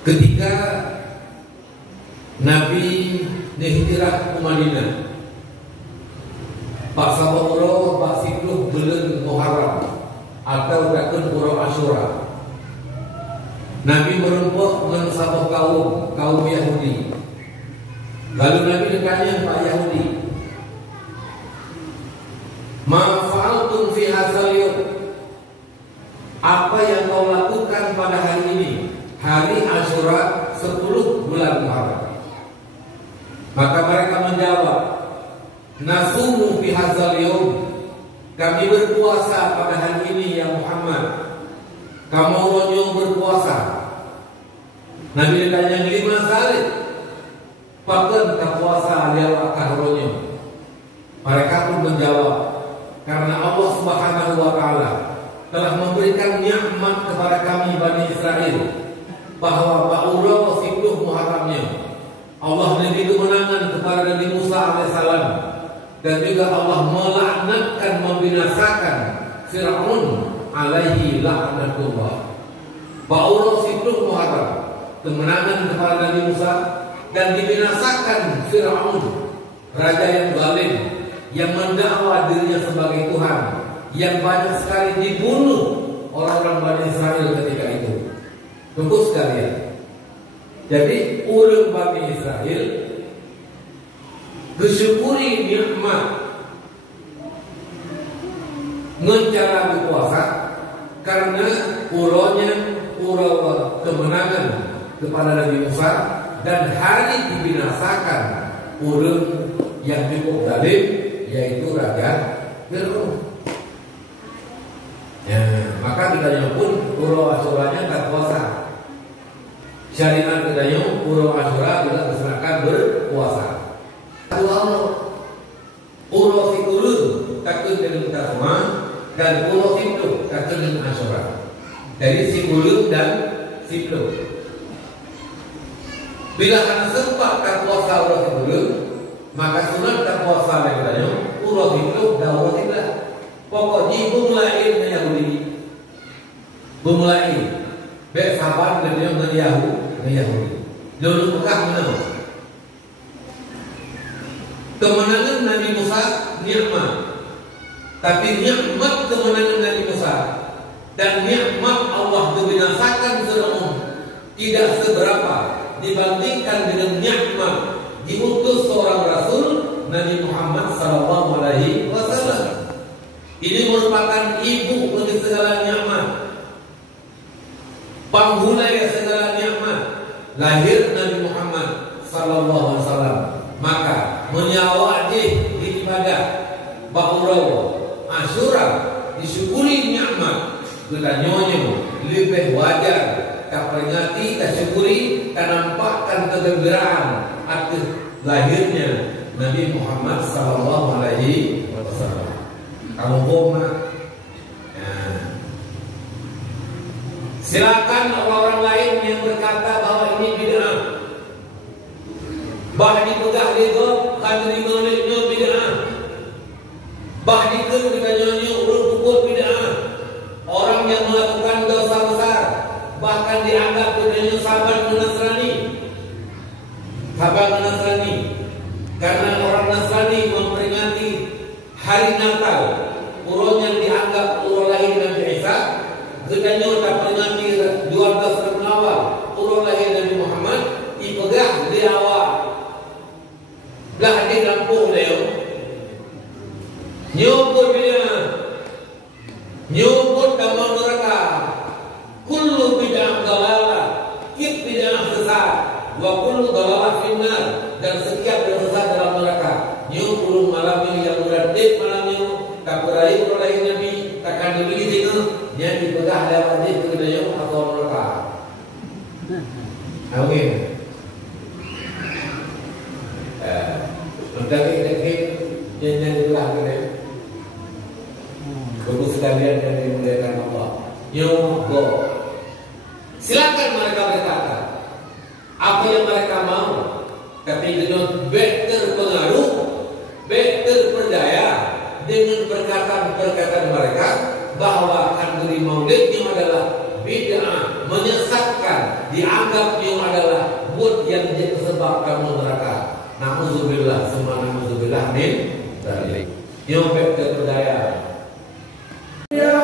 Ketika Nabi hijrah ke Madinah, Pak Saburo, Pak Sikluh bulan Muharram atau takun Pura Asyura, Nabi merumpuk dengan satu kaum Yahudi. Lalu Nabi ditanya Pak Yahudi, "Ma fa'altum fi hadzal yawm?" Apa yang kau lakukan pada hari ini? Hari Asyura 10 bulan Muharram. Maka mereka menjawab, "Nasumu fi hadzal yawm." Kami berpuasa pada hari ini ya Muhammad. Kamu ronyo berpuasa. Nabi ditanya, "Lima salib?" Paken tak puasa dia wakah ronyo. Mereka pun menjawab, "Karena Allah Subhanahu wa taala telah memberikan nikmat kepada kami Bani Israel, bahwa Ba'ura Sikluh Muharramnya Allah memberi kemenangan kepada Nabi Musa alaihissalam, dan juga Allah melaknatkan, membinasakan Fir'aun alaihi laknatullah. Ba'ura Sikluh Muharram, kemenangan kepada Nabi Musa, dan dibinasakan Fir'aun, raja yang zalim, yang mendakwa dirinya sebagai Tuhan, yang banyak sekali dibunuh orang-orang Bani Israel ketika itu. Tunggu sekalian. Jadi ulun Bani Israel bersyukuri nikmat mencara berpuasa karena uronya kemenangan kepada Nabi Musa, dan hari dibinasakan ulun yang cukup zalim, yaitu Raja Fir'aun. Ya, maka kitanya pun Puro Asyuranya tak puasa. Syariat kitanya Puro Asyura tidak diserahkan berpuasa. Allah Puro Sikulun takut dengan Tasma dan Puro Siplu takut dengan Asyura. Dari Sikulun dan Siplu. Bila karena sempat tak puasa Puro Sikulun, maka sunat tak puasa yang kitanya Puro Siplu dan Puro Siplu. Pokoknya bumulai dengan Yahudi, bumulai bersahabat dengan Yahudi. Lalu Mekah menang. Kemenangan Nabi Musa nikmat, tapi nikmat kemenangan Nabi Musa dan nikmat Allah membinasakan Fir'aun tidak seberapa dibandingkan dengan nikmat diutus seorang Rasul Nabi Muhammad SAW. Ini merupakan ibu bagi segala nikmat, penghula segala nikmat. Lahir Nabi Muhammad SAW, maka menyawa di ibadah Bahura Asyura disyukuri nikmat. Kita nyonyo lebih wajar tak peringati, tak syukuri, tak nampakkan kegembiraan atas lahirnya Nabi Muhammad SAW. Kamu koma. Silakan orang-orang lain yang berkata bahwa ini bid'ah, bah dipegah itu kan dimulainya bid'ah, bah dikut ditanya urut pukul bid'ah. Orang yang melakukan dosa besar bahkan dianggap betulnya sahabat Nasrani, karena orang Nasrani memperingati hari Natal. Urut yang dianggap urut lahir Nabi Isa, kedannya tak peringati 12 Rabiul Awal, urut lahir Nabi Muhammad, dipegah di awal. Lah di kampung dia, nyebut nama neraka, kullu bid'ah dalalah, kit bid'ah sesat, wa kullu dalalah finnar, dan setiap yang sesat dalam neraka. Nyebut malam ini yang beradib malam ini. Tak berai oleh Nabi takkan dibeli itu yang dipegah lewat itu kedaya atau neraka. Amin. Mendaki yang dibelah kedaya. Bapak sekalian yang dimuliakan Allah. Nyobo. Silakan mereka berkata apa yang mereka mau. Tapi dengan terpengaruh, terperdaya dengan perkataan mereka bahwa kanduri maulidnya adalah bid'ah, menyesatkan, dianggap yang adalah buat yang jadi sebab kamu neraka. Na'udzubillah, semua na'udzubillah min dzalik. Yang terperdaya. Ya